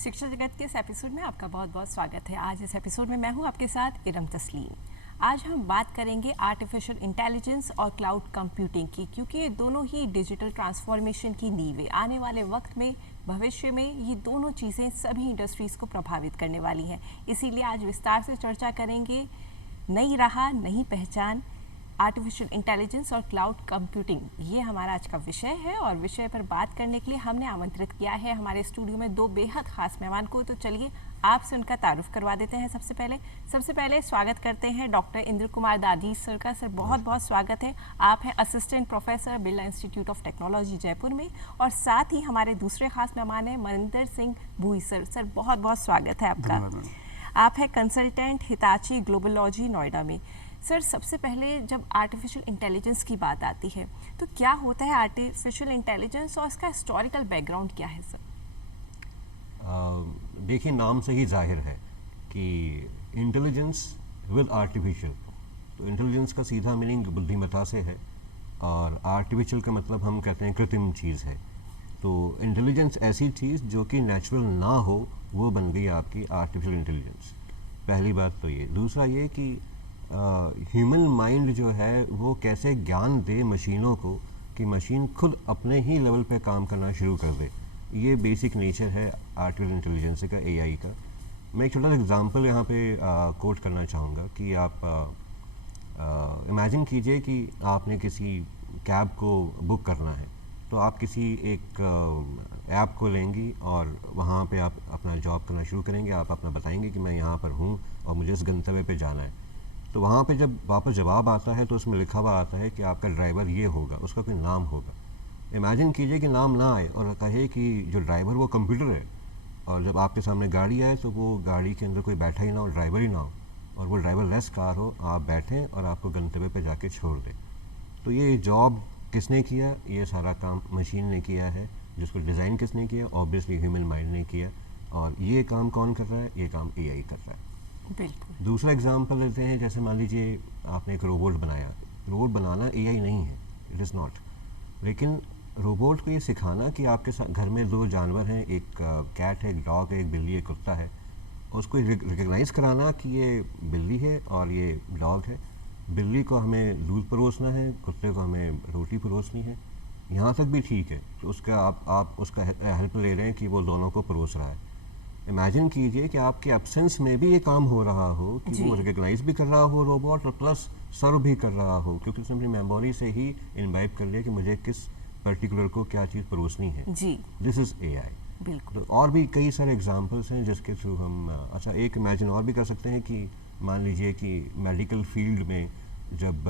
शिक्षा जगत के इस एपिसोड में आपका बहुत बहुत स्वागत है। आज इस एपिसोड में मैं हूं आपके साथ इरम तस्लीम। आज हम बात करेंगे आर्टिफिशियल इंटेलिजेंस और क्लाउड कंप्यूटिंग की, क्योंकि ये दोनों ही डिजिटल ट्रांसफॉर्मेशन की नींव है। आने वाले वक्त में, भविष्य में ये दोनों चीज़ें सभी इंडस्ट्रीज़ को प्रभावित करने वाली हैं। इसीलिए आज विस्तार से चर्चा करेंगे नई राह नई पहचान, आर्टिफिशियल इंटेलिजेंस और क्लाउड कंप्यूटिंग, ये हमारा आज का विषय है। और विषय पर बात करने के लिए हमने आमंत्रित किया है हमारे स्टूडियो में दो बेहद खास मेहमान को। तो चलिए आपसे उनका तारुफ करवा देते हैं। सबसे पहले स्वागत करते हैं डॉक्टर इंद्र कुमार दादी सर का। सर बहुत बहुत स्वागत है। आप हैं assistant professor Birla institute of technology Jaipur में। और साथ ही हमारे दूसरे खास मेहमान हैं मनिंदर सिंह भूई सर। सर बहुत बहुत स्वागत है आपका। आप हैं कंसल्टेंट हिताची ग्लोबलॉजी नोएडा में। सर सबसे पहले जब आर्टिफिशियल इंटेलिजेंस की बात आती है तो क्या होता है आर्टिफिशियल इंटेलिजेंस और इसका हिस्टोरिकल बैकग्राउंड क्या है सर? देखिए, नाम से ही जाहिर है कि इंटेलिजेंस विद आर्टिफिशियल, तो इंटेलिजेंस का सीधा मीनिंग बुद्धिमत्ता से है और आर्टिफिशियल का मतलब हम कहते हैं कृत्रिम चीज़ है। तो इंटेलिजेंस ऐसी चीज़ जो कि नेचुरल ना हो वो बन गई आपकी आर्टिफिशियल इंटेलिजेंस। पहली बात तो ये। दूसरा ये कि ह्यूमन माइंड जो है वो कैसे ज्ञान दे मशीनों को कि मशीन खुद अपने ही लेवल पे काम करना शुरू कर दे। ये बेसिक नेचर है आर्टिफिशियल इंटेलिजेंस का, एआई का। मैं एक छोटा सा एग्जांपल यहाँ पे कोट करना चाहूँगा कि आप इमेजिन कीजिए कि आपने किसी कैब को बुक करना है, तो आप किसी एक ऐप को लेंगी और वहाँ पे आप अपना जॉब करना शुरू करेंगे। आप अपना बताएंगे कि मैं यहाँ पर हूँ और मुझे इस गंतव्य पे जाना है। तो वहाँ पे जब वापस जवाब आता है तो उसमें लिखा हुआ आता है कि आपका ड्राइवर ये होगा, उसका कोई नाम होगा। इमेजिन कीजिए कि नाम ना आए और कहे कि जो ड्राइवर वो कंप्यूटर है, और जब आपके सामने गाड़ी आए तो वो गाड़ी के अंदर कोई बैठा ही ना हो, ड्राइवर ही ना हो, और वो ड्राइवर लेस कार हो, आप बैठें और आपको गंतव्य पे जाके छोड़ दें। तो ये जॉब किसने किया? ये सारा काम मशीन ने किया है। जिसको डिज़ाइन किसने किया? ऑब्वियसली ह्यूमन माइंड ने किया। और ये काम कौन कर रहा है? ये काम एआई कर रहा है। बिल्कुल। दूसरा एग्जांपल लेते हैं, जैसे मान लीजिए आपने एक रोबोट बनाया। रोबोट बनाना एआई नहीं है, इट इज़ नॉट। लेकिन रोबोट को ये सिखाना कि आपके साथ घर में दो जानवर हैं, एक कैट है, एक डॉग है, एक बिल्ली, एक कुत्ता है, उसको रिकग्नाइज़ कराना कि ये बिल्ली है और ये डॉग है। बिल्ली को हमें दूध परोसना है, कुत्ते को हमें रोटी परोसनी है, यहाँ तक भी ठीक है। तो उसका आप उसका हेल्प ले रहे हैं कि वो दोनों को परोस रहा है। इमेजिन कीजिए कि आपके एब्सेंस में भी ये काम हो रहा हो कि वो रिकग्नाइज भी कर रहा हो रोबोट और प्लस सर्व भी कर रहा हो, क्योंकि उसने अपनी मेमोरी से ही इन्वाइब कर लिया कि मुझे किस पर्टिकुलर को क्या चीज़ परोसनी है। जी, दिस इज़ एआई। बिल्कुल। तो और भी कई सारे एग्जांपल्स हैं जिसके थ्रू हम अच्छा एक इमेजिन और भी कर सकते हैं कि मान लीजिए कि मेडिकल फील्ड में जब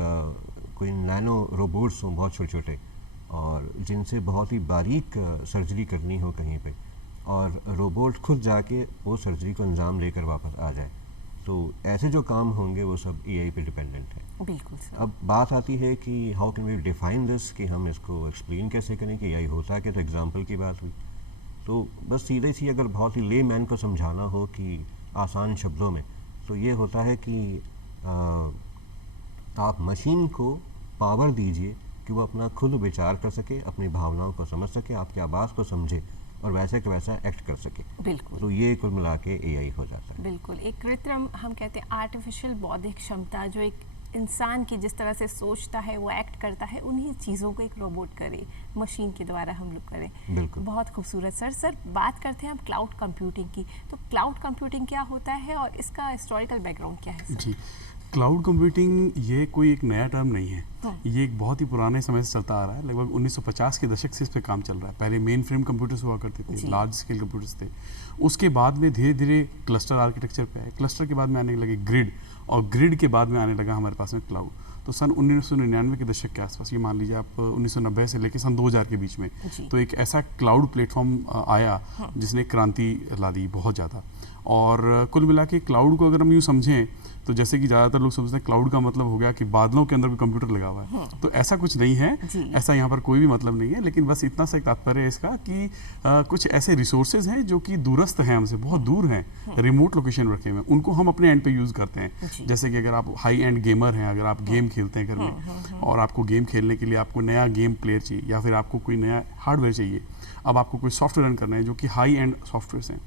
कोई नैनो रोबोट्स हों, बहुत छोटे छोटे, और जिनसे बहुत ही बारीक सर्जरी करनी हो कहीं पे, और रोबोट खुद जाके वो सर्जरी को अंजाम लेकर वापस आ जाए, तो ऐसे जो काम होंगे वो सब एआई पे डिपेंडेंट है। बिल्कुल सर। अब बात आती है कि how can we define this, कि हम इसको एक्सप्लेन कैसे करें कि एआई होता है। तो एग्जांपल की बात हुई, तो बस सीधे सी अगर बहुत ही ले मैन को समझाना हो कि आसान शब्दों में, तो ये होता है कि आप मशीन को पावर दीजिए कि वो अपना खुद विचार कर सके, अपनी भावनाओं को समझ सके, आपकी आवाज़ को समझे और वैसे के वैसा एक्ट कर सके। बिल्कुल। तो ये कुल मिला के एआई हो जाता है। बिल्कुल। एक कृत्रिम, हम कहते हैं आर्टिफिशियल बौद्धिक क्षमता, जो एक इंसान की जिस तरह से सोचता है, वो एक्ट करता है, उन्हीं चीज़ों को एक रोबोट करे, मशीन के द्वारा हम लोग करें। बिल्कुल। बहुत खूबसूरत सर बात करते हैं हम क्लाउड कंप्यूटिंग की। तो क्लाउड कंप्यूटिंग क्या होता है और इसका हिस्टोरिकल बैकग्राउंड क्या है सर? जी, क्लाउड कंप्यूटिंग ये कोई एक नया टर्म नहीं है। ये एक बहुत ही पुराने समय से चलता आ रहा है। लगभग 1950 के दशक से इस पे काम चल रहा है। पहले मेन फ्रेम कंप्यूटर्स हुआ करते थे, लार्ज स्केल कंप्यूटर्स थे। उसके बाद में धीरे धीरे क्लस्टर आर्किटेक्चर पे आए। क्लस्टर के बाद में आने लगे ग्रिड, और ग्रिड के बाद में आने लगा हमारे पास में क्लाउड। तो सन 1999 के दशक के आसपास, ये मान लीजिए आप 1990 से लेकर सन 2000 के बीच में, तो एक ऐसा क्लाउड प्लेटफॉर्म आया जिसने क्रांति ला दी बहुत ज़्यादा। और कुल मिला के क्लाउड को अगर हम यूँ समझें तो जैसे कि ज़्यादातर लोग समझते हैं क्लाउड का मतलब हो गया कि बादलों के अंदर भी कंप्यूटर लगा हुआ है। तो ऐसा कुछ नहीं है, ऐसा यहाँ पर कोई भी मतलब नहीं है। लेकिन बस इतना सा एक तात्पर्य है इसका कि कुछ ऐसे रिसोर्सेज हैं जो कि दूरस्थ हैं, हमसे बहुत दूर हैं, रिमोट लोकेशन रखे हुए हैं, उनको हम अपने एंड पे यूज़ करते हैं। जैसे कि अगर आप हाई एंड गेमर हैं, अगर आप गेम खेलते हैं घर में, और आपको गेम खेलने के लिए आपको नया गेम प्लेयर चाहिए, या फिर आपको कोई नया हार्डवेयर चाहिए, अब आपको कोई सॉफ्टवेयर रन करना है जो कि हाई एंड सॉफ्टवेयर हैं,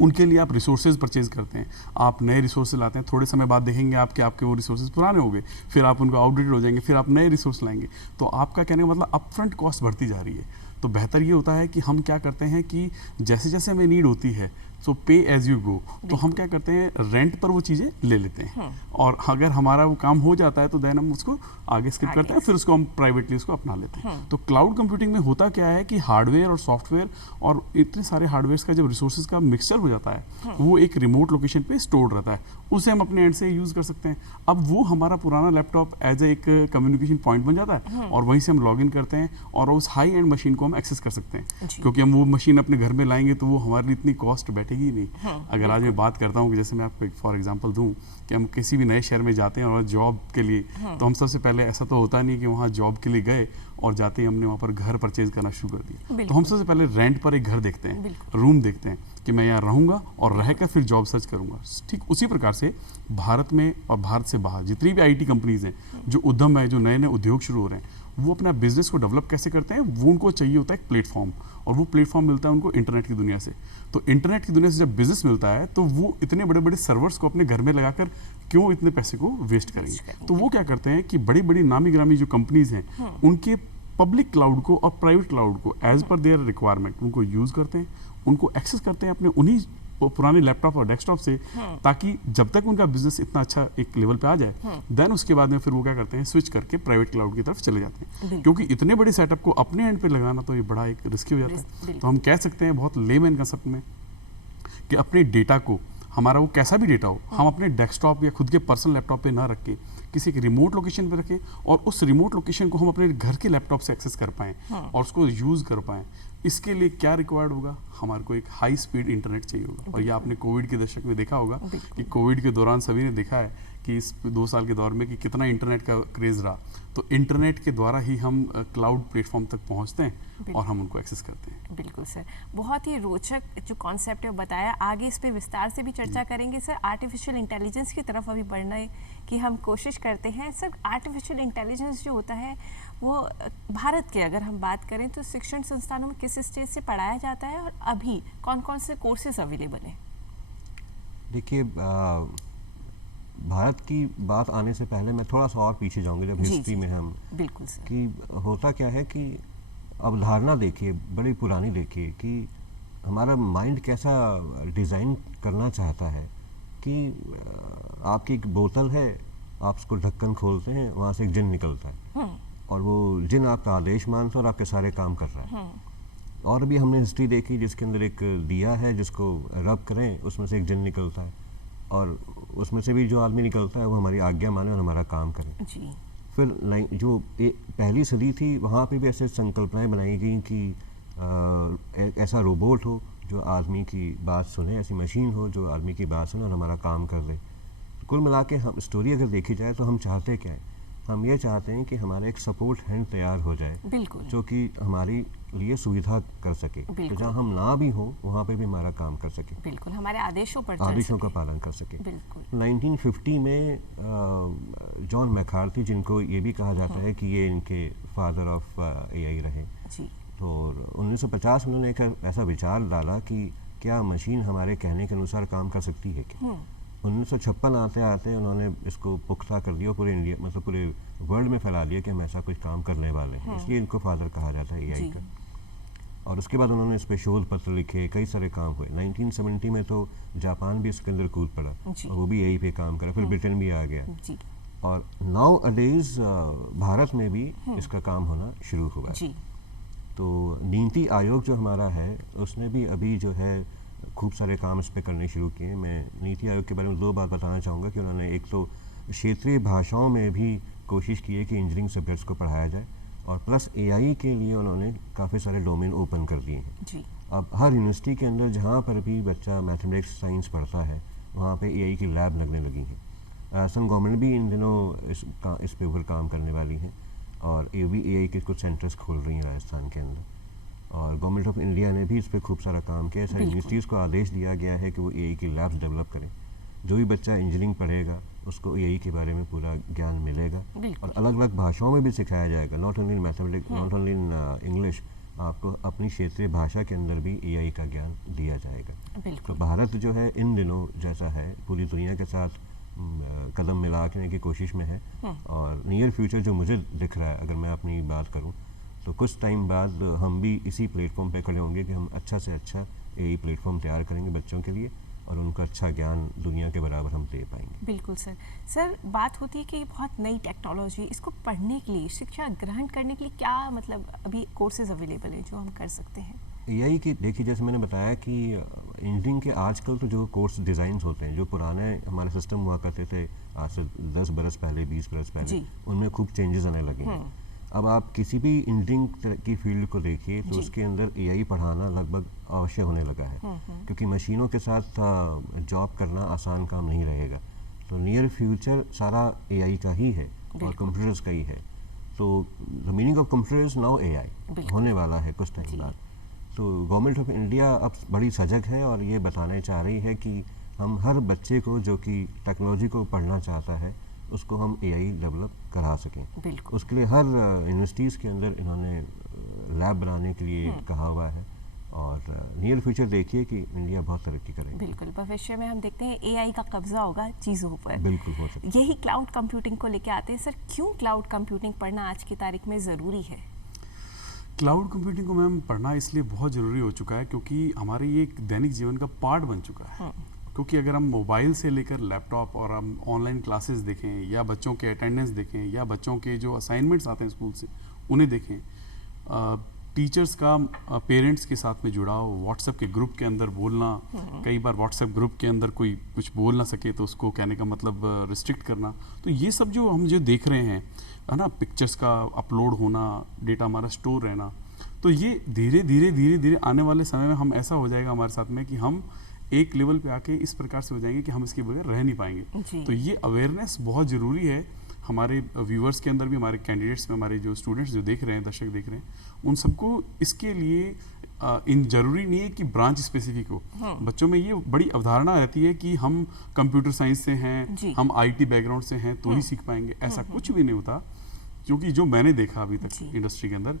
उनके लिए आप रिसोर्सेज परचेज करते हैं, आप नए रिसोर्सेज लाते हैं, थोड़े समय बाद देखेंगे आपके आपके वो रिसोर्सेज पुराने हो गए, फिर आप उनको आउटडेटेड हो जाएंगे, फिर आप नए रिसोर्स लाएंगे, तो आपका कहने का मतलब अपफ्रंट कॉस्ट बढ़ती जा रही है। तो बेहतर ये होता है कि हम क्या करते हैं कि जैसे जैसे हमें नीड होती है सो पे एज यू गो, तो हम क्या करते हैं रेंट पर वो चीज़ें ले लेते हैं, और अगर हमारा वो काम हो जाता है तो देन हम उसको आगे स्किप करते हैं, फिर उसको हम प्राइवेटली उसको अपना लेते हैं। तो क्लाउड कंप्यूटिंग में होता क्या है कि हार्डवेयर और सॉफ्टवेयर और इतने सारे हार्डवेयर का जब रिसोर्सेज का मिक्सचर हो जाता है वो एक रिमोट लोकेशन पे स्टोर्ड रहता है, उसे हम अपने एंड से यूज़ कर सकते हैं। अब वो हमारा पुराना लैपटॉप एज ए एक कम्युनिकेशन पॉइंट बन जाता है और वहीं से हम लॉग इन करते हैं और उस हाई एंड मशीन को हम एक्सेस कर सकते हैं, क्योंकि हम वो मशीन अपने घर में लाएंगे तो वो हमारे लिए इतनी कॉस्ट बैठेगी नहीं। अगर आज मैं बात करता हूँ कि जैसे मैं आपको एक फॉर एग्जांपल दूँ कि हम किसी भी नए शहर में जाते हैं और जॉब के लिए, तो हम सबसे पहले ऐसा तो होता नहीं कि वहाँ जॉब के लिए गए और जाते ही हमने वहाँ पर घर परचेज करना शुरू कर दिया, तो हम सबसे पहले रेंट पर एक घर देखते हैं, रूम देखते हैं कि मैं यहाँ रहूँगा और रहकर फिर जॉब सर्च करूँगा। ठीक उसी प्रकार से भारत में और भारत से बाहर जितनी भी IT कंपनीज हैं, जो उद्यम है, जो नए नए उद्योग शुरू हो रहे हैं, वो अपना बिजनेस को डेवलप कैसे करते हैं, वो उनको चाहिए होता है एक प्लेटफॉर्म, और वो प्लेटफॉर्म मिलता है उनको इंटरनेट की दुनिया से। तो इंटरनेट की दुनिया से जब बिजनेस मिलता है तो वो इतने बड़े बड़े सर्वर्स को अपने घर में लगाकर क्यों इतने पैसे को वेस्ट करेंगे, तो वो क्या करते हैं कि बड़ी बड़ी नामी ग्रामी जो कंपनीज हैं उनके पब्लिक क्लाउड को और प्राइवेट क्लाउड को एज पर देयर रिक्वायरमेंट उनको यूज़ करते हैं, उनको एक्सेस करते हैं अपने उन्हीं पुराने लैपटॉप और डेस्कटॉप से, ताकि जब तक उनका बिजनेस इतना अच्छा एक लेवल पे आ जाए देन उसके बाद में फिर वो क्या करते हैं स्विच करके प्राइवेट क्लाउड की तरफ चले जाते हैं, क्योंकि इतने बड़े सेटअप को अपने एंड पे लगाना तो ये बड़ा एक रिस्की हो जाता है। तो हम कह सकते हैं बहुत लेमैन कंसेप्ट में कि अपने डेटा को, हमारा वो कैसा भी डेटा हो, हम अपने डेस्कटॉप या खुद के पर्सनल लैपटॉप पे ना रख के किसी एक रिमोट लोकेशन पे रखें और उस रिमोट लोकेशन को हम अपने घर के लैपटॉप से एक्सेस कर पाएं और उसको यूज़ कर पाएं। इसके लिए क्या रिक्वायर्ड होगा, हमारे को एक हाई स्पीड इंटरनेट चाहिए होगा। और ये आपने कोविड के दशक में देखा होगा कि कोविड के दौरान सभी ने देखा है कि इस 2 साल के दौर में कि कितना इंटरनेट का क्रेज़ रहा। तो इंटरनेट के द्वारा ही हम क्लाउड प्लेटफॉर्म तक पहुंचते हैं और हम उनको एक्सेस करते हैं। बिल्कुल सर, बहुत ही रोचक जो कॉन्सेप्ट है वो बताया। आगे इस पे विस्तार से भी चर्चा करेंगे सर। आर्टिफिशियल इंटेलिजेंस की तरफ अभी बढ़ने की हम कोशिश करते हैं। सर, आर्टिफिशियल इंटेलिजेंस जो होता है वो भारत के अगर हम बात करें तो शिक्षण संस्थानों में किस स्टेज से पढ़ाया जाता है और अभी कौन कौन से कोर्सेज अवेलेबल हैं? देखिए, भारत की बात आने से पहले मैं थोड़ा सा और पीछे जाऊंगा जब हिस्ट्री में हम, बिल्कुल सर, कि होता क्या है कि अवधारणा देखिए, बड़ी पुरानी देखिए कि हमारा माइंड कैसा डिज़ाइन करना चाहता है कि आपकी एक बोतल है, आप उसको ढक्कन खोलते हैं, वहाँ से एक जिन निकलता है और वो जिन आपका आदेश मानता है और आपके सारे काम कर रहा है। और भी हमने हिस्ट्री देखी जिसके अंदर एक दिया है जिसको रब करें उसमें से एक जिन निकलता है और उसमें से भी जो आदमी निकलता है वो हमारी आज्ञा माने और हमारा काम करे जी। फिर जो पहली सदी थी वहाँ पे भी ऐसे संकल्पनाएं बनाई गई कि ऐसा रोबोट हो जो आदमी की बात सुने, ऐसी मशीन हो जो आदमी की बात सुने और हमारा काम कर दे। कुल मिला के हम स्टोरी अगर देखी जाए तो हम चाहते क्या है, हम ये चाहते हैं कि हमारा एक सपोर्ट हैंड तैयार हो जाए जो कि हमारी लिए सुविधा कर सके, तो जहाँ हम ना भी हो वहाँ पे भी हमारा काम कर सके, बिल्कुल हमारे आदेशों का पालन कर सके। 1950 में जॉन मैकार्थी, जिनको ये भी कहा जाता है कि ये इनके फादर ऑफ AI रहे, तो 1950 में उन्होंने एक ऐसा विचार डाला कि क्या मशीन हमारे कहने के अनुसार काम कर सकती है क्या। 1956 आते आते उन्होंने इसको पुख्ता कर दिया, पूरे इंडिया मतलब पूरे वर्ल्ड में फैला दिया कि हम ऐसा कुछ काम करने वाले हैं, इसलिए इनको फादर कहा जाता है AI का। और उसके बाद उन्होंने इस पर शोध पत्र लिखे, कई सारे काम हुए। 1970 में तो जापान भी इसके अंदर कूद पड़ा और वो भी AI पे काम करा, फिर ब्रिटेन भी आ गया और नाउ अडेज भारत में भी इसका काम होना शुरू हुआ। तो नीति आयोग जो हमारा है उसने भी अभी जो है खूब सारे काम इस पे करने शुरू किए। मैं नीति आयोग के बारे में 2 बात बताना चाहूँगा कि उन्होंने एक तो क्षेत्रीय भाषाओं में भी कोशिश की है कि इंजीनियरिंग सब्जेक्ट्स को पढ़ाया जाए और प्लस AI के लिए उन्होंने काफ़ी सारे डोमेन ओपन कर दिए हैं। अब हर यूनिवर्सिटी के अंदर जहाँ पर भी बच्चा मैथमेटिक्स साइंस पढ़ता है वहाँ पे AI की लैब लगने लगी है। राजस्थान गवर्नमेंट भी इन दिनों इस पे ऊपर काम करने वाली है और ये भी AI के कुछ सेंटर्स खोल रही हैं राजस्थान के अंदर। और गवर्नमेंट ऑफ इंडिया ने भी इस पर खूब सारा काम किया है। सारी यूनिवर्सिटीज़ को आदेश दिया गया है कि वो AI की लैब्स डेवलप करें। जो भी बच्चा इंजीनियरिंग पढ़ेगा उसको AI के बारे में पूरा ज्ञान मिलेगा और अलग अलग भाषाओं में भी सिखाया जाएगा, not only in mathematics, not only in English, आपको अपनी क्षेत्रीय भाषा के अंदर भी एआई का ज्ञान दिया जाएगा। तो बिल्कुल भारत जो है इन दिनों जैसा है पूरी दुनिया के साथ कदम मिलाने की कोशिश में है, और नियर फ्यूचर जो मुझे दिख रहा है, अगर मैं अपनी बात करूं, तो कुछ टाइम बाद हम भी इसी प्लेटफॉर्म पे खड़े होंगे कि हम अच्छा से अच्छा एआई प्लेटफॉर्म तैयार करेंगे बच्चों के लिए, और उनका अच्छा ज्ञान दुनिया के बराबर हम दे पाएंगे। बिल्कुल सर बात होती है कि ये बहुत नई टेक्नोलॉजी, इसको पढ़ने के लिए, शिक्षा ग्रहण करने के लिए क्या मतलब अभी कोर्सेज अवेलेबल हैं जो हम कर सकते हैं? एआई की देखिए, जैसे मैंने बताया कि इंजीनियरिंग के आजकल तो जो कोर्स डिज़ाइंस होते हैं, जो पुराने हमारे सिस्टम हुआ करते थे आज से 10 बरस पहले, 20 बरस पहले, उनमें खूब चेंजेस आने लगे हैं। अब आप किसी भी इंजीनियरिंग की फील्ड को देखिए तो उसके अंदर एआई पढ़ाना लगभग आवश्यक होने लगा है, क्योंकि मशीनों के साथ जॉब करना आसान काम नहीं रहेगा। तो नियर फ्यूचर सारा एआई का ही है और कंप्यूटर्स का ही है। तो the meaning of computer is now AI होने वाला है कुछ टाइम बाद। तो गवर्नमेंट ऑफ इंडिया अब बड़ी सजग है और ये बताने चाह रही है कि हम हर बच्चे को जो कि टेक्नोलॉजी को पढ़ना चाहता है उसको हम एआई डेवलप करा सकें। उसके लिए हर यूनिवर्सिटीज़ के अंदर इन्होंने लैब बनाने के लिए कहा हुआ है, और नियर फ्यूचर देखिए कि इंडिया बहुत तरक्की करेगी। बिल्कुल, भविष्य में हम देखते हैं एआई का कब्जा होगा चीज़ों पर। बिल्कुल हो सकता है। यही क्लाउड कंप्यूटिंग को लेके आते हैं सर, क्यों क्लाउड कंप्यूटिंग पढ़ना आज की तारीख में ज़रूरी है? क्लाउड कंप्यूटिंग को मैम पढ़ना इसलिए बहुत ज़रूरी हो चुका है क्योंकि हमारे ये एक दैनिक जीवन का पार्ट बन चुका है। क्योंकि अगर हम मोबाइल से लेकर लैपटॉप और हम ऑनलाइन क्लासेस देखें, या बच्चों के अटेंडेंस देखें, या बच्चों के जो असाइनमेंट्स आते हैं स्कूल से उन्हें देखें, टीचर्स का पेरेंट्स के साथ में जुड़ाव, व्हाट्सएप के ग्रुप के अंदर बोलना, कई बार व्हाट्सएप ग्रुप के अंदर कोई कुछ बोल ना सके तो उसको कहने का मतलब रिस्ट्रिक्ट करना, तो ये सब जो हम जो देख रहे हैं, है ना, पिक्चर्स का अपलोड होना, डेटा हमारा स्टोर रहना, तो ये धीरे धीरे आने वाले समय में हम ऐसा हो जाएगा हमारे साथ में कि हम एक लेवल पे आके इस प्रकार से हो जाएंगे कि हम इसके बगैर रह नहीं पाएंगे। तो ये अवेयरनेस बहुत ज़रूरी है हमारे व्यूवर्स के अंदर भी, हमारे कैंडिडेट्स में, हमारे जो स्टूडेंट्स जो देख रहे हैं, दर्शक देख रहे हैं, उन सबको इसके लिए इन जरूरी नहीं है कि ब्रांच स्पेसिफिक हो। बच्चों में ये बड़ी अवधारणा रहती है कि हम कंप्यूटर साइंस से हैं, हम आईटी बैकग्राउंड से हैं तो ही सीख पाएंगे। ऐसा कुछ भी नहीं होता, क्योंकि जो मैंने देखा अभी तक इंडस्ट्री के अंदर,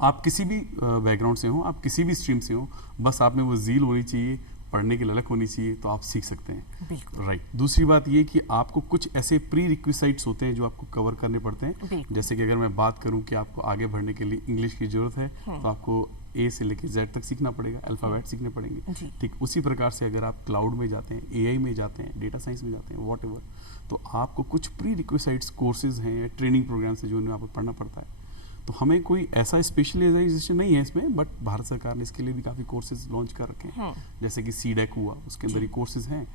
आप किसी भी बैकग्राउंड से हो, आप किसी भी स्ट्रीम से हो, बस आप में वो ज़ील होनी चाहिए, पढ़ने की ललक होनी चाहिए, तो आप सीख सकते हैं। राइट। दूसरी बात ये कि आपको कुछ ऐसे प्री रिक्विसाइट्स होते हैं जो आपको कवर करने पड़ते हैं। जैसे कि अगर मैं बात करूं कि आपको आगे बढ़ने के लिए इंग्लिश की जरूरत है, तो आपको ए से लेकर जेड तक सीखना पड़ेगा, अल्फ़ाबेट सीखने पड़ेंगे। ठीक उसी प्रकार से अगर आप क्लाउड में जाते हैं, एआई में जाते हैं, डेटा साइंस में जाते हैं, व्हाटएवर, तो आपको कुछ प्री रिक्विसाइट्स कोर्सेज हैं, ट्रेनिंग प्रोग्राम्स हैं जो उन्हें आपको पढ़ना पड़ता है। तो हमें कोई ऐसा स्पेशलाइजेशन नहीं है इसमें, बट भारत सरकार ने इसके लिए भी काफ़ी कोर्सेज लॉन्च कर रखे हैं। जैसे कि सीडेक हुआ, उसके अंदर ही कोर्सेज हैं।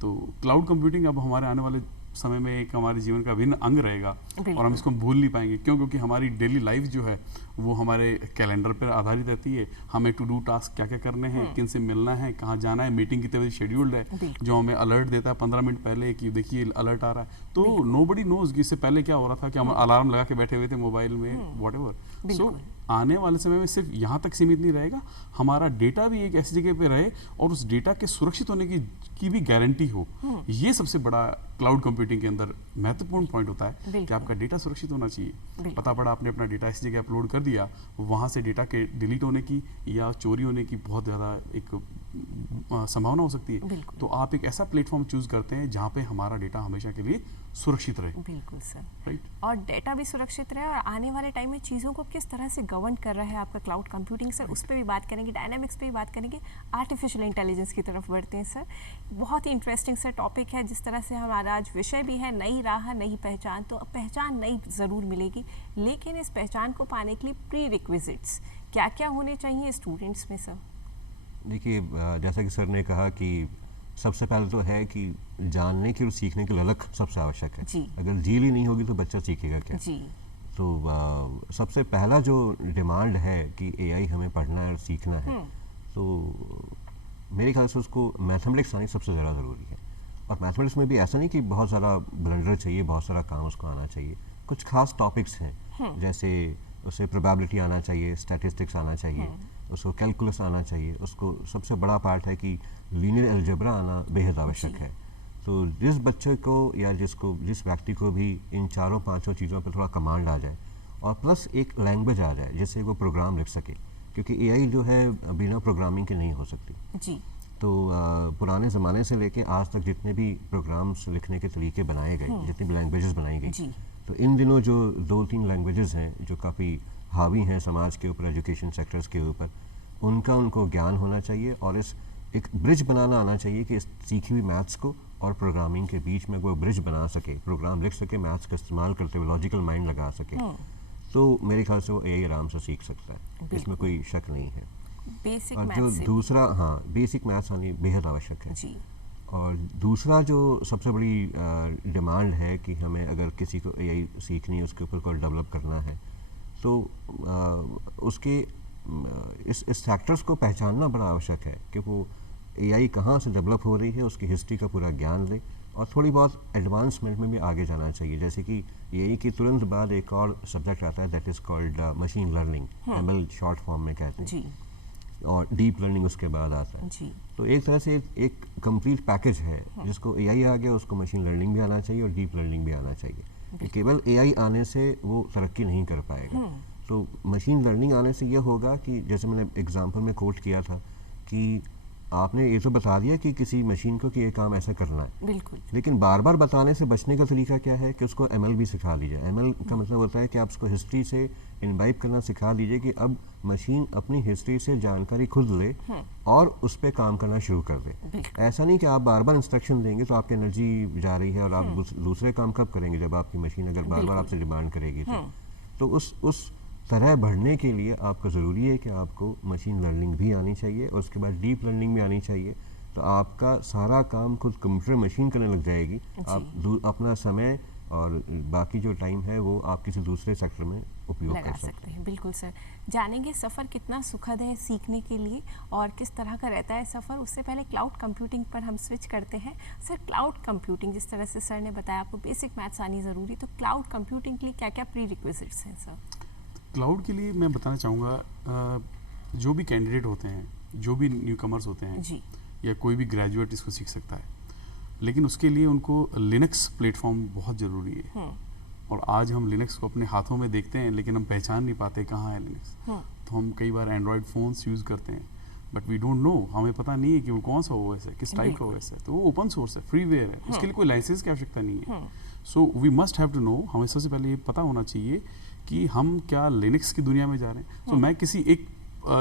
तो क्लाउड कंप्यूटिंग अब हमारे आने वाले समय में एक हमारे जीवन का अभिन्न अंग रहेगा, और हम इसको भूल नहीं पाएंगे। क्यों? क्योंकि हमारी डेली लाइफ जो है वो हमारे कैलेंडर पर आधारित रहती है। हमें टू डू टास्क क्या क्या करने हैं, किन से मिलना है, कहाँ जाना है, मीटिंग कितने बजे शेड्यूल्ड है, जो हमें अलर्ट देता है 15 मिनट पहले कि देखिए अलर्ट आ रहा है। तो नोबडी नोज कि इससे पहले क्या हो रहा था कि हम अलार्म लगा के बैठे हुए थे मोबाइल में, व्हाटएवर। सो आने वाले समय में सिर्फ यहाँ तक सीमित नहीं रहेगा, हमारा डेटा भी एक ऐसी जगह पे रहे और उस डेटा के सुरक्षित होने की भी गारंटी हो। ये सबसे बड़ा क्लाउड कंप्यूटिंग के अंदर महत्वपूर्ण पॉइंट होता है कि आपका डेटा सुरक्षित होना चाहिए। पता पड़ा आपने अपना डेटा इस जगह अपलोड कर दिया, वहाँ से डेटा के डिलीट होने की या चोरी होने की बहुत ज़्यादा एक संभावना हो सकती है। तो आप एक ऐसा प्लेटफॉर्म चूज करते हैं जहाँ पे हमारा डेटा हमेशा के लिए सुरक्षित रहे। बिल्कुल सर, राइट। और डेटा भी सुरक्षित रहे, और आने वाले टाइम में चीज़ों को किस तरह से गवर्न कर रहा है आपका क्लाउड कंप्यूटिंग सर, उस पर भी बात करेंगे, डायनामिक्स पे भी बात करेंगे, आर्टिफिशियल इंटेलिजेंस की तरफ बढ़ते हैं सर। बहुत ही इंटरेस्टिंग सर टॉपिक है, जिस तरह से हमारा आज विषय भी है नई राह नई पहचान। तो पहचान नई ज़रूर मिलेगी, लेकिन इस पहचान को पाने के लिए प्री रिक्विजिट्स क्या क्या होने चाहिए स्टूडेंट्स में सर? देखिए, जैसा कि सर ने कहा कि सबसे पहले तो है कि जानने की और सीखने की ललक सबसे आवश्यक है। अगर झील ही नहीं होगी तो बच्चा सीखेगा क्या? तो सबसे पहला जो डिमांड है कि एआई हमें पढ़ना है और सीखना है, तो मेरे ख्याल से उसको मैथमेटिक्स आनी सबसे ज़्यादा ज़रूरी है। और मैथमेटिक्स में भी ऐसा नहीं कि बहुत सारा ब्लेंडर चाहिए, बहुत सारा काम उसको आना चाहिए। कुछ खास टॉपिक्स हैं, जैसे उसे प्रोबेबिलिटी आना चाहिए, स्टैटिस्टिक्स आना चाहिए, उसको कैलकुलस आना चाहिए। उसको सबसे बड़ा पार्ट है कि लीनियर अलजेब्रा आना बेहद आवश्यक है। तो जिस बच्चे को या जिस व्यक्ति को भी इन 4-5 चीज़ों पर थोड़ा कमांड आ जाए, और प्लस एक लैंग्वेज आ जाए जिससे वो प्रोग्राम लिख सके, क्योंकि एआई जो है बिना प्रोग्रामिंग के नहीं हो सकती। जी। तो पुराने ज़माने से लेके आज तक जितने भी प्रोग्राम्स लिखने के तरीके बनाए गए, जितनी भी लैंग्वेजेस बनाई गई, जी। तो इन दिनों जो 2-3 लैंग्वेजेस हैं जो काफ़ी हावी हैं समाज के ऊपर, एजुकेशन सेक्टर्स के ऊपर, उनको ज्ञान होना चाहिए और इस एक ब्रिज बनाना आना चाहिए कि इस सीखी हुई मैथ्स को और प्रोग्रामिंग के बीच में वो ब्रिज बना सके, प्रोग्राम लिख सके, मैथ्स का इस्तेमाल करते हुए लॉजिकल माइंड लगा सके। तो मेरे ख्याल से वो एआई आराम से सीख सकता है, इसमें कोई शक नहीं है। बेसिक और जो मैथ्स से दूसरा, हाँ, बेसिक मैथ्स आनी बेहद आवश्यक है। जी। और दूसरा जो सबसे बड़ी डिमांड है कि हमें अगर किसी को एआई सीखनी है, उसके ऊपर कोई डेवलप करना है, तो उसके इस फैक्टर्स को पहचानना बड़ा आवश्यक है कि वो एआई कहाँ से डेवलप हो रही है, उसकी हिस्ट्री का पूरा ज्ञान ले और थोड़ी बहुत एडवांसमेंट में भी आगे जाना चाहिए। जैसे कि एआई के तुरंत बाद एक और सब्जेक्ट आता है that is called machine learning, ML short form में कहते हैं जी। और डीप लर्निंग उसके बाद आता है। जी। तो एक तरह से एक कंप्लीट पैकेज है, जिसको एआई आ गया उसको मशीन लर्निंग भी आना चाहिए और डीप लर्निंग भी आना चाहिए। कि केवल एआई आने से वो तरक्की नहीं कर पाएगा। तो मशीन लर्निंग आने से ये होगा कि जैसे मैंने एग्जांपल में कोट किया था कि आपने ये तो बता दिया कि किसी मशीन को कि ये काम ऐसा करना है, बिल्कुल। लेकिन बार बार बताने से बचने का तरीका क्या है कि उसको एमएल भी सिखा दीजिए। एमएल का मतलब होता है कि आप उसको हिस्ट्री से इनवाइब करना सिखा दीजिए कि अब मशीन अपनी हिस्ट्री से जानकारी खुद ले और उस पर काम करना शुरू कर दे। ऐसा नहीं कि आप बार बार इंस्ट्रक्शन देंगे तो आपकी एनर्जी जा रही है और आप दूसरे काम कब करेंगे जब आपकी मशीन अगर बार बार आपसे डिमांड करेगी तो उस तरह बढ़ने के लिए आपका ज़रूरी है कि आपको मशीन लर्निंग भी आनी चाहिए और उसके बाद डीप लर्निंग भी आनी चाहिए। तो आपका सारा काम खुद कंप्यूटर मशीन करने लग जाएगी। आप अपना समय और बाकी जो टाइम है वो आप किसी दूसरे सेक्टर में उपयोग कर सकते हैं। बिल्कुल सर। जानेंगे सफ़र कितना सुखद है सीखने के लिए और किस तरह का रहता है सफ़र। उससे पहले क्लाउड कंप्यूटिंग पर हम स्विच करते हैं। सर, क्लाउड कंप्यूटिंग जिस तरह से सर ने बताया आपको बेसिक मैथ्स आनी ज़रूरी, तो क्लाउड कंप्यूटिंग के लिए क्या क्या प्री रिक्विजिट्स हैं सर? क्लाउड के लिए मैं बताना चाहूँगा, जो भी कैंडिडेट होते हैं, जो भी न्यू कमर्स होते हैं जी। या कोई भी ग्रेजुएट इसको सीख सकता है, लेकिन उसके लिए उनको लिनक्स प्लेटफॉर्म बहुत ज़रूरी है। और आज हम लिनक्स को अपने हाथों में देखते हैं लेकिन हम पहचान नहीं पाते कहाँ है लिनक्स। तो हम कई बार एंड्रॉयड फ़ोन्स यूज़ करते हैं बट वी डोंट नो, हमें पता नहीं है कि वो कौन सा ओएस है, किस टाइप का ओएस है। तो वो ओपन सोर्स है, फ्रीवेयर है, उसके लिए कोई लाइसेंस की आवश्यकता नहीं है। So we must have to know, हमें सबसे पहले ये पता होना चाहिए कि हम क्या लिनक्स की दुनिया में जा रहे हैं। तो मैं किसी एक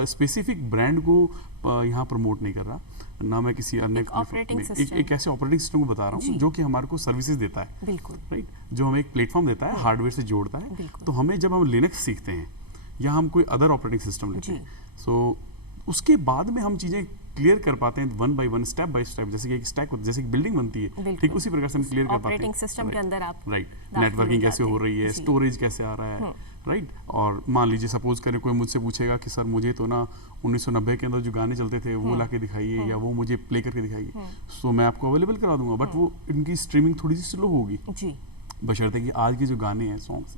स्पेसिफिक ब्रांड को यहाँ प्रमोट नहीं कर रहा, ना मैं किसी अन्य एक ऐसे ऑपरेटिंग सिस्टम को बता रहा हूँ जो कि हमारे को सर्विसेज देता है, बिल्कुल राइट, जो हमें एक प्लेटफॉर्म देता है, हार्डवेयर से जोड़ता है। तो हमें जब हम लिनक्स सीखते हैं या हम कोई अदर ऑपरेटिंग सिस्टम लेते हैं, सो उसके बाद में हम चीज़ें क्लियर कर पाते हैं one by one, step by step. जैसे कि एक स्टैक, जैसे कि बिल्डिंग बनती है, ठीक उसी प्रकार से हम क्लियर कर पाते हैं ऑपरेटिंग सिस्टम के अंदर आप, राइट, नेटवर्किंग कैसे हो रही है, स्टोरेज कैसे आ रहा है, राइट। और मान लीजिए सपोज करें कोई मुझसे पूछेगा कि सर मुझे तो ना 1990 के अंदर जो गाने चलते थे वो ला के दिखाइए या वो मुझे प्ले करके दिखाइए, सो मैं आपको अवेलेबल करा दूंगा, बट वो इनकी स्ट्रीमिंग थोड़ी सी स्लो होगी जी, बशर्ते कि आज के जो गाने हैं सॉन्ग्स,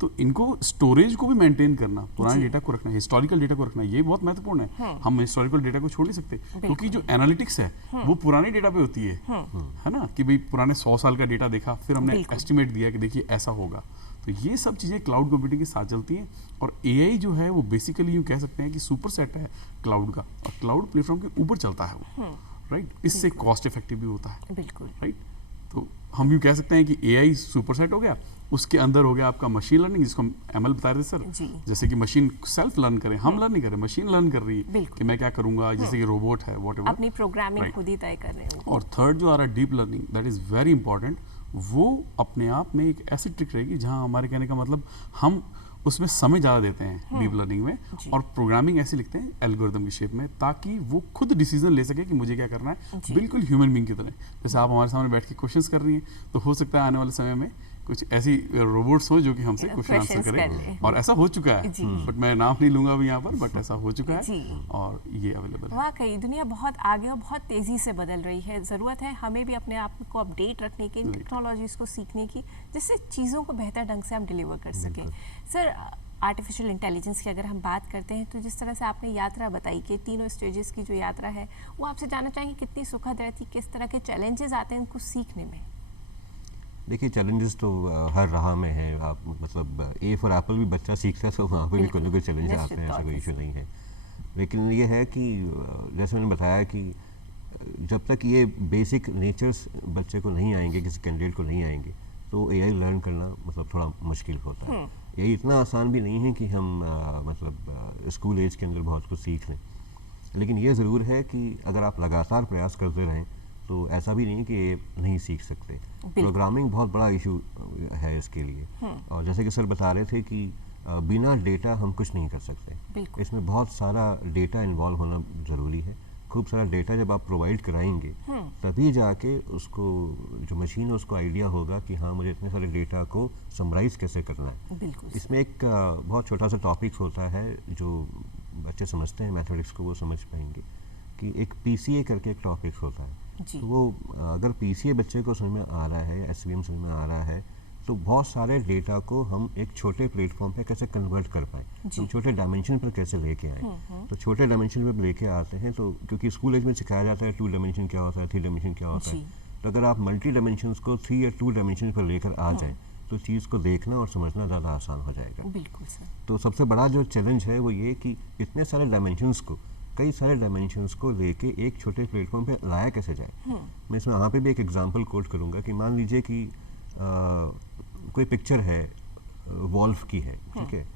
तो इनको स्टोरेज को भी मेंटेन करना, पुराने डेटा को रखना, हिस्टोरिकल डेटा को रखना, ये बहुत महत्वपूर्ण है। हम हिस्टोरिकल डेटा को छोड़ नहीं सकते क्योंकि जो एनालिटिक्स है वो पुराने डेटा पे होती है ना, कि भाई पुराने 100 साल का डेटा देखा, फिर हमने एस्टिमेट दिया कि देखिए ऐसा होगा। तो ये सब चीज़ें क्लाउड कंप्यूटिंग के साथ चलती हैं। और एआई जो है वो बेसिकली यूँ कह सकते हैं कि सुपर सेट है क्लाउड का, और क्लाउड प्लेटफॉर्म के ऊपर चलता है वो, राइट। इससे कॉस्ट इफेक्टिव भी होता है, बिल्कुल, राइट। तो हम यूँ कह सकते हैं कि एआई सुपर सेट हो गया, उसके अंदर हो गया आपका मशीन लर्निंग, जिसको हम एमएल बता रहे थे सर। जैसे कि मशीन सेल्फ लर्न करे, हम लर्न नहीं कर रहे, मशीन लर्न कर रही है कि मैं क्या करूंगा, जैसे कि रोबोट है, व्हाटएवर, अपनी प्रोग्रामिंग खुद ही तय कर रहे हैं। और थर्ड जो आ रहा है deep learning, that is very important. वो अपने आप में एक ऐसी ट्रिक रहेगी जहां हमारे कहने का मतलब हम उसमें समय ज़्यादा देते हैं डीप लर्निंग में, और प्रोग्रामिंग ऐसे लिखते हैं एल्गोरिथम की शेप में, ताकि वो खुद डिसीजन ले सके कि मुझे क्या करना है, बिल्कुल ह्यूमन बीइंग की तरह। जैसे आप हमारे सामने बैठ के क्वेश्चंस कर रही हैं, तो हो सकता है आने वाले समय में कुछ ऐसी रोबोट्स हो जो कि हमसे क्वेश्चन आंसर करें, और ऐसा हो चुका है, बट मैं नाम नहीं लूंगा अभी यहाँ पर, बट ऐसा हो चुका है और ये अवेलेबल है। वाकई दुनिया बहुत आगे और बहुत तेज़ी से बदल रही है। ज़रूरत है हमें भी अपने आप को अपडेट रखने की, टेक्नोलॉजीज़ को सीखने की, जिससे चीज़ों को बेहतर ढंग से हम डिलीवर कर सकें। सर, आर्टिफिशियल इंटेलिजेंस की अगर हम बात करते हैं, तो जिस तरह से आपने यात्रा बताई कि 3 स्टेजेस की जो यात्रा है, वो आपसे जानना चाहेंगे कितनी सुखद रहती, किस तरह के चैलेंजेस आते हैं इनको सीखने में? देखिए चैलेंजेस तो हर राह में है। आप मतलब ए फॉर एप्पल भी बच्चा सीखता है तो वहाँ पे भी कोई ना कोई चैलेंज आते हैं, ऐसा कोई इशू नहीं है। लेकिन ये है कि जैसे मैंने बताया कि जब तक ये बेसिक नेचर्स बच्चे को नहीं आएंगे, किसी कैंडिडेट को नहीं आएंगे, तो एआई लर्न करना मतलब थोड़ा मुश्किल होता है। ये इतना आसान भी नहीं है कि हम मतलब स्कूल एज के अंदर बहुत कुछ सीख लें। लेकिन ये ज़रूर है कि अगर आप लगातार प्रयास करते रहें तो ऐसा भी नहीं कि ये नहीं सीख सकते। प्रोग्रामिंग बहुत बड़ा इशू है इसके लिए। और जैसे कि सर बता रहे थे कि बिना डेटा हम कुछ नहीं कर सकते। इसमें बहुत सारा डेटा इन्वॉल्व होना ज़रूरी है। खूब सारा डेटा जब आप प्रोवाइड कराएंगे तभी जाके उसको जो मशीन है उसको आइडिया होगा कि हाँ मुझे इतने सारे डेटा को समराइज़ कैसे करना है। इसमें एक बहुत छोटा सा टॉपिक होता है जो बच्चे समझते हैं मैथमेटिक्स को, वो समझ पाएंगे कि एक पीसीए करके एक टॉपिक होता है। तो वो अगर पीसीए बच्चे को समझ में आ रहा है, एसवीएम समझ में आ रहा है, तो बहुत सारे डेटा को हम एक छोटे प्लेटफॉर्म पे कैसे कन्वर्ट कर पाएँ, हम छोटे डायमेंशन पर कैसे लेके आएँ। तो छोटे डायमेंशन पर लेके आते हैं तो क्योंकि स्कूल एज में सिखाया जाता है 2 डायमेंशन क्या होता है, 3 डायमेंशन क्या होता है। तो अगर आप मल्टी डायमेंशंस को 3 या 2 डायमेंशन पर लेकर आ जाएँ तो चीज़ को देखना और समझना ज़्यादा आसान हो जाएगा। बिल्कुल सर। तो सबसे बड़ा जो चैलेंज है वो ये कि इतने सारे डायमेंशंस को, कई सारे डायमेंशंस को लेके एक छोटे प्लेटफॉर्म पे लाया कैसे जाए। मैं इसमें यहाँ पे भी एक एग्जांपल कोट करूँगा कि मान लीजिए कि कोई पिक्चर है वॉल्फ की है, ठीक है,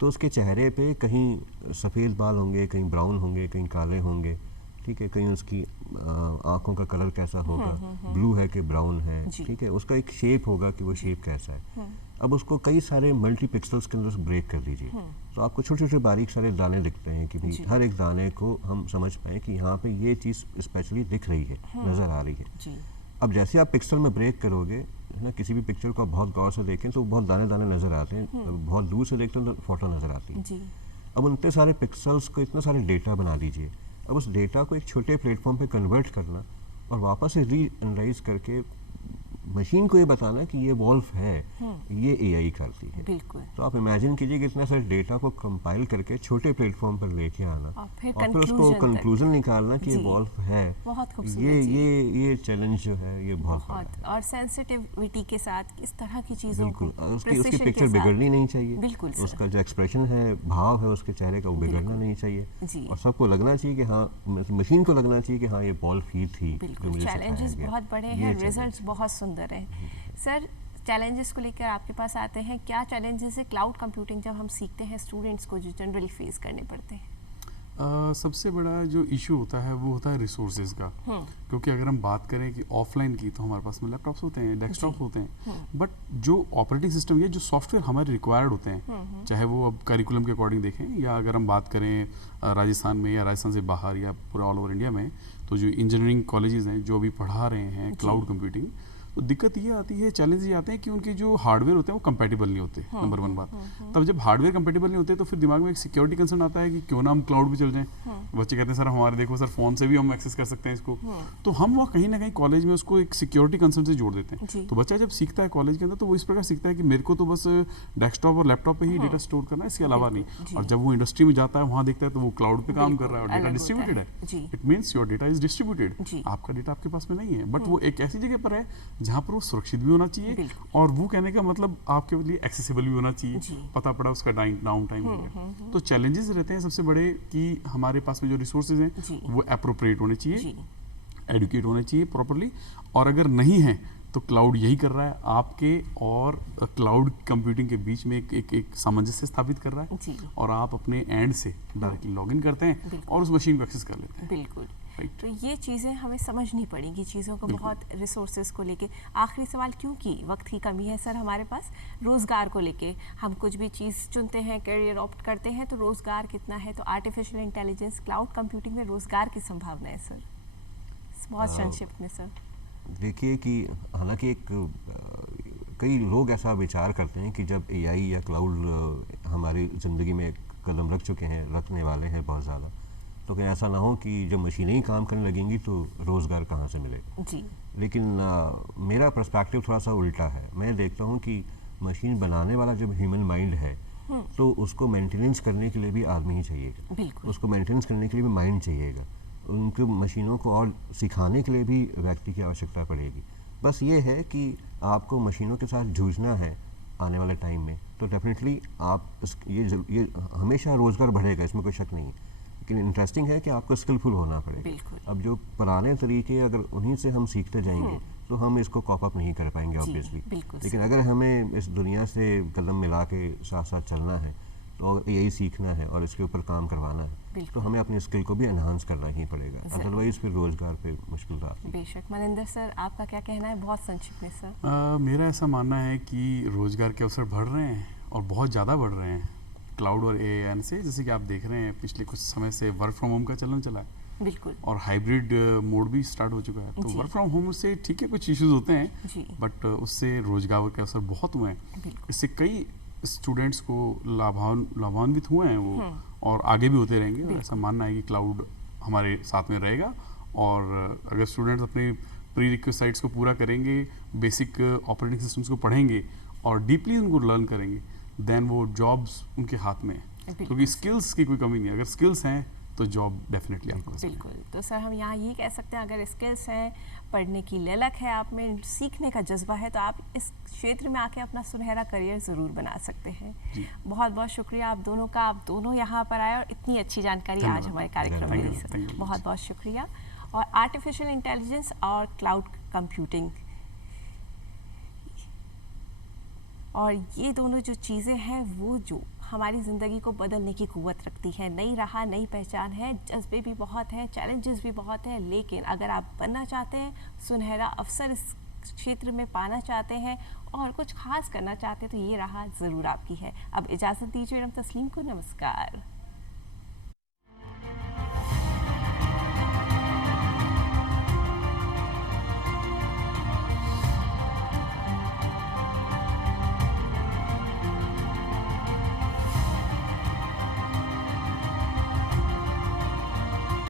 तो उसके चेहरे पे कहीं सफ़ेद बाल होंगे, कहीं ब्राउन होंगे, कहीं काले होंगे, ठीक है, कहीं उसकी आँखों का कलर कैसा होगा, ब्लू है कि ब्राउन है, ठीक है, उसका एक शेप होगा कि वो शेप कैसा है। अब उसको कई सारे मल्टी पिक्सल्स के अंदर ब्रेक कर दीजिए तो आपको छोटे छोटे बारीक सारे दाने दिखते हैं कि भाई हर एक दाने को हम समझ पाएँ कि यहाँ पे ये चीज़ स्पेशली दिख रही है, नज़र आ रही है। अब जैसे आप पिक्सल में ब्रेक करोगे ना, किसी भी पिक्चर को आप बहुत गौर से देखें तो बहुत दाने दाने नज़र आते हैं, बहुत दूर से देखते हैं तो फोटो नज़र आती है। अब उतने सारे पिक्सल्स को इतना सारे डेटा बना दीजिए। अब उस डेटा को एक छोटे प्लेटफॉर्म पे कन्वर्ट करना और वापस से री एनालाइज करके मशीन को ये बताना कि ये वॉल्फ है, ये एआई करती है। बिल्कुल। तो आप इमेजिन कीजिए कि इतना सारे डेटा को कंपाइल करके छोटे प्लेटफॉर्म पर लेके आना और फिर उसको कंक्लूजन निकालना कि ये वॉल्फ है। बहुत ये चैलेंज जो है ये बहुत और सेंसिटिविटी के साथ इस तरह की चीज़ों को, उसकी पिक्चर बिगड़नी नहीं चाहिए। बिल्कुल। उसका जो एक्सप्रेशन है, भाव है उसके चेहरे का, वो बिगड़ना नहीं चाहिए और सबको लगना चाहिए कि हाँ, मशीन को लगना चाहिए कि हाँ ये वॉल्फ ही थी। चैलेंजेस बहुत बड़े हैं, रिजल्ट्स बहुत सुंदर है। सर, चैलेंजेस को लेकर आपके पास आते हैं, क्या चैलेंजेस है क्लाउड कंप्यूटिंग जब हम सीखते हैं स्टूडेंट्स को जो जनरली फेस करने पड़ते हैं? सबसे बड़ा जो इशू होता है वो होता है रिसोर्सेज का। क्योंकि अगर हम बात करें कि ऑफलाइन की तो हमारे पास में लैपटॉप्स होते हैं, डेस्कटॉप होते हैं, बट जो ऑपरेटिंग सिस्टम या जो सॉफ्टवेयर हमारे रिक्वायर्ड होते हैं, चाहे वो अब करिकुलम के अकॉर्डिंग देखें या अगर हम बात करें राजस्थान में या राजस्थान से बाहर या पूरा ऑल ओवर इंडिया में, तो जो इंजीनियरिंग कॉलेजेस हैं जो अभी पढ़ा रहे हैं क्लाउड कंप्यूटिंग, तो दिक्कत ये आती है, चैलेंज ये आते हैं कि उनके जो हार्डवेयर होते हैं वो कंपैटिबल नहीं होते। नंबर 1 बात। तब जब हार्डवेयर कंपैटिबल नहीं होते तो फिर दिमाग में एक सिक्योरिटी कंसर्न आता है कि क्यों ना हम क्लाउड पे चल जाएं। बच्चे कहते हैं सर हमारे देखो सर फ़ोन से भी हम एक्सेस कर सकते हैं इसको। तो हम वो कहीं ना कहीं कॉलेज में उसको एक सिक्योरिटी कंसर्न से जोड़ देते हैं। तो बच्चा जब सीखता है कॉलेज के अंदर तो वो इस प्रकार सीखता है कि मेरे को तो बस डेस्कटॉप और लैपटॉप पे ही डेटा स्टोर करना है, इसके अलावा नहीं। और जब वो इंडस्ट्री में जाता है वहाँ देखता है तो वो क्लाउड पे काम कर रहा है और डेटा डिस्ट्रीब्यूटेड है। It means your data is distributed. आपका डेटा आपके पास में नहीं है, बट वो एक ऐसी जगह पर है जहाँ पर वो सुरक्षित भी होना चाहिए और वो कहने का मतलब आपके लिए एक्सेसिबल भी होना चाहिए। पता पड़ा उसका डाउन टाइम हो गया। तो चैलेंजेस रहते हैं सबसे बड़े कि हमारे पास में जो रिसोर्सेज हैं वो एप्रोप्रिएट होने चाहिए, एडुकेट होने चाहिए प्रॉपरली, और अगर नहीं है तो क्लाउड यही कर रहा है आपके और क्लाउड कंप्यूटिंग के बीच में एक सामंजस्य स्थापित कर रहा है और आप अपने एंड से डायरेक्टली लॉगिन करते हैं और उस मशीन को एक्सेस कर लेते हैं। बिल्कुल। तो ये चीज़ें हमें समझनी पड़ेंगी, चीज़ों को बहुत रिसोर्सेज को लेके। आखिरी सवाल, क्योंकि वक्त की कमी है सर हमारे पास, रोज़गार को लेके हम कुछ भी चीज़ चुनते हैं, करियर ऑप्ट करते हैं, तो रोज़गार कितना है? तो आर्टिफिशियल इंटेलिजेंस क्लाउड कंप्यूटिंग में रोज़गार की संभावना है सर, बहुत संक्षिप्त में सर। देखिए कि हालांकि कई लोग ऐसा विचार करते हैं कि जब एआई या क्लाउड हमारी ज़िंदगी में कदम रख चुके हैं, रखने वाले हैं बहुत ज़्यादा, तो कहीं ऐसा ना हो कि जब मशीनें ही काम करने लगेंगी तो रोज़गार कहाँ से मिलेगा। जी। लेकिन मेरा पर्सपेक्टिव थोड़ा सा उल्टा है। मैं देखता हूँ कि मशीन बनाने वाला जब ह्यूमन माइंड है तो उसको मेंटेनेंस करने के लिए भी आदमी ही चाहिएगा, उसको मेंटेनेंस करने के लिए भी माइंड चाहिएगा, उनके मशीनों को और सिखाने के लिए भी व्यक्ति की आवश्यकता पड़ेगी। बस ये है कि आपको मशीनों के साथ जूझना है आने वाले टाइम में, तो डेफिनेटली आप ये हमेशा रोज़गार बढ़ेगा, इसमें कोई शक नहीं है। लेकिन इंटरेस्टिंग है कि आपको स्किलफुल होना पड़ेगा। बिल्कुल। अब जो पुराने तरीके अगर उन्हीं से हम सीखते जाएंगे तो हम इसको कॉप अप नहीं कर पाएंगे जी, ऑब्वियसली। बिल्कुल लेकिन अगर हमें इस दुनिया से कदम मिला के साथ साथ चलना है तो यही सीखना है और इसके ऊपर काम करवाना है, बिल्कुल। तो हमें अपनी स्किल को भी एनहांस करना ही पड़ेगा, ज़रूर। अदरवाइज फिर रोज़गार पे मुश्किल आती है। बेशक। मनिंदर सर, आपका क्या कहना है, बहुत संक्षिप्त में सर? मेरा ऐसा मानना है कि रोज़गार के अवसर बढ़ रहे हैं और बहुत ज़्यादा बढ़ रहे हैं क्लाउड और एआई से। जैसे कि आप देख रहे हैं पिछले कुछ समय से वर्क फ्रॉम होम का चलन चला है बिल्कुल और हाइब्रिड मोड भी स्टार्ट हो चुका है। तो जी। वर्क फ्रॉम होम से ठीक है कुछ इश्यूज होते हैं, जी, बट उससे रोज़गार के अवसर बहुत हुए हैं। बिल्कुल। इससे कई स्टूडेंट्स को लाभान्वित हुए हैं वो, और आगे भी होते रहेंगे। और ऐसा मानना है कि क्लाउड हमारे साथ में रहेगा, और अगर स्टूडेंट्स अपने प्री रिक्विजिट्स को पूरा करेंगे, बेसिक ऑपरेटिंग सिस्टम्स को पढ़ेंगे और डीपली उनको लर्न करेंगे, देन वो जॉब्स उनके हाथ में है। क्योंकि स्किल्स की कोई कमी नहीं है, अगर स्किल्स हैं तो जॉब डेफिनेटली आपको मिलेगी। बिल्कुल। तो सर हम यहाँ ये कह सकते हैं, अगर स्किल्स हैं, पढ़ने की ललक है आप में, सीखने का जज्बा है, तो आप इस क्षेत्र में आके अपना सुनहरा करियर ज़रूर बना सकते हैं। बहुत बहुत शुक्रिया आप दोनों का, आप दोनों यहाँ पर आए और इतनी अच्छी जानकारी आज हमारे कार्यक्रम में दी सर। बहुत बहुत शुक्रिया। और आर्टिफिशियल इंटेलिजेंस और क्लाउड कंप्यूटिंग, और ये दोनों जो चीज़ें हैं वो जो हमारी ज़िंदगी को बदलने की क़ुव्वत रखती है। नई राह, नई पहचान है, जज्बे भी बहुत हैं, चैलेंजेस भी बहुत हैं, लेकिन अगर आप बनना चाहते हैं, सुनहरा अवसर इस क्षेत्र में पाना चाहते हैं और कुछ खास करना चाहते हैं, तो ये राह ज़रूर आपकी है। अब इजाज़त दीजिए तस्लीम को। नमस्कार।